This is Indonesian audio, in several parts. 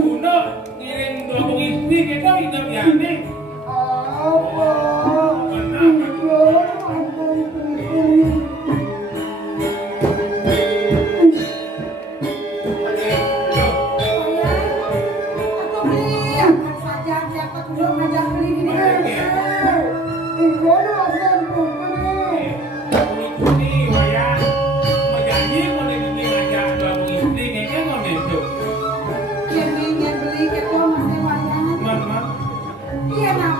guna ngirim ngomong istri kita hidup ya nih. Apa? Jangan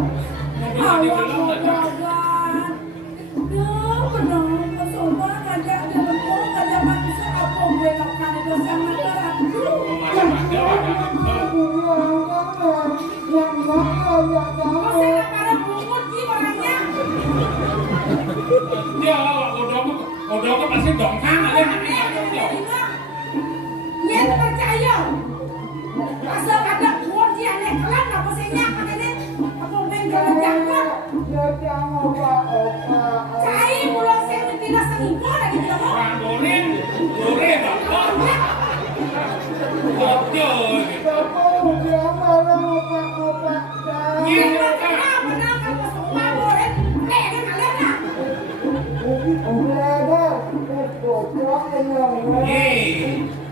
Mobil di belum ada. Dia udah pasti dong kan ada percaya asal ada kuat dia nek kelan apa sih nyak ini apa ben jalan jalan cai mulut saya tidak sengiko lagi dong orang gorin bapak betul ini benar kan semua boleh kan kalian lah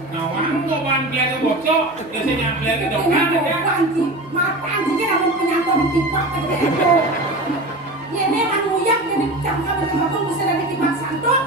nawang kok ban dia bocok biasanya lagi dong kan ya makan sih namun penyantong tiktok gitu ini manuyak jadi cangkap betul bisa dari timak santok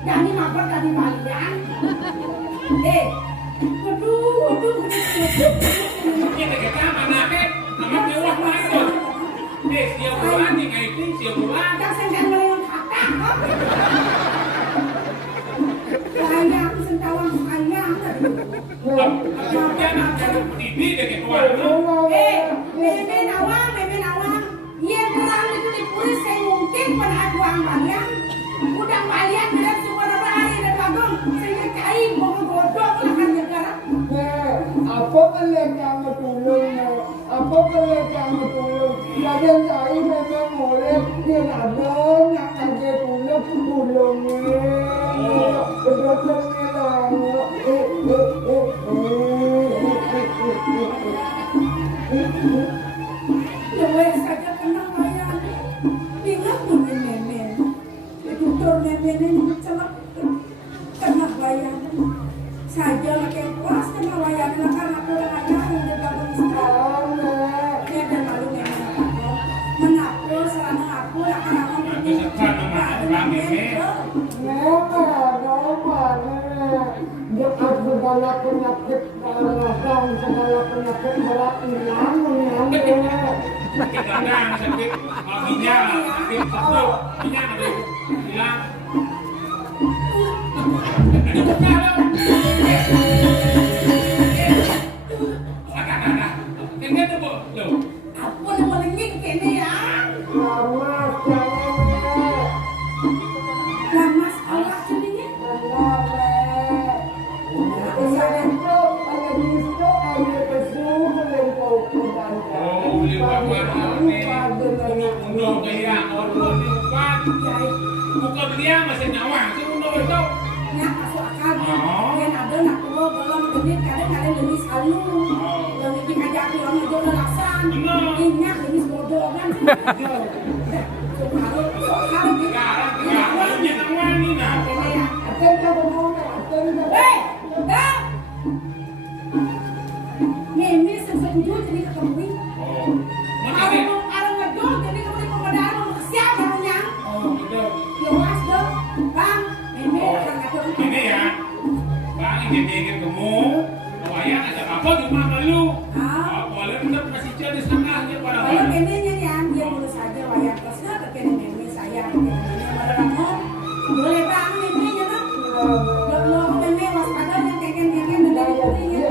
Jadi makan tadi balian. Waduh. Ini kita mana nama jawab lain. Siap bulan nih kayak itu siap bulan. Yang sedang melewat kata. Sayang sentawan sayang. Jangan TV dari tuan. Meme nawang. Iya perang itu dipulih saya mungkin pada uang balian. Udang balian dan semua hari dan bagong. Saya cai mau bodoh lahan negara. Apa boleh kamu tolong? Apa boleh kamu tolong? Jangan cari memang boleh. Dia ada nak ada tolong. Boleh saja kena bayar. Ingat punya meme. Tutur meme ini celak kena bayar. Saja lagi puas kena bayar karena aku ayah yang bergabung sekarang. Dia dan malu meme aku. Menapu selama aku akan Itu sekarang nama meme. Segala penyakit segala penyakit berat hilang. Kadang sakit ginjal, sakit stroke, minyak ada hilang. Ini bukan ini tuh bu, loh. Aku yang melengik kene ya. Lamas Allah sendiri. Undur kayak orang bukan dia masih nyawang, sih undur itu. Nyak masuk akal. Yang ada nak tua belum genit kadang-kadang genis halu. Yang ini ngajak orang itu lelasan. Ingat genis bodoh kan. Soal Ya, malunya nyawang ini nah. Meme sesuatu jadi ketemu. Mana ni? Kalau ngejol jadi kamu pemodal mau siapa punya? Betul. Luas dong, bang. Meme akan ngatur. Ini ya, bang ini ketemu, wayang ada apa cuma malu. Boleh benar masih jadi setengahnya para Kalau orang. meme yang dia mulus saja wayang terusnya ke meme saya, meme kamu. Boleh bang meme nya dong. Lo meme waspada yang keken dari dirinya.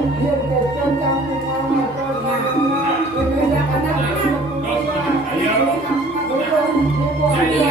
Saya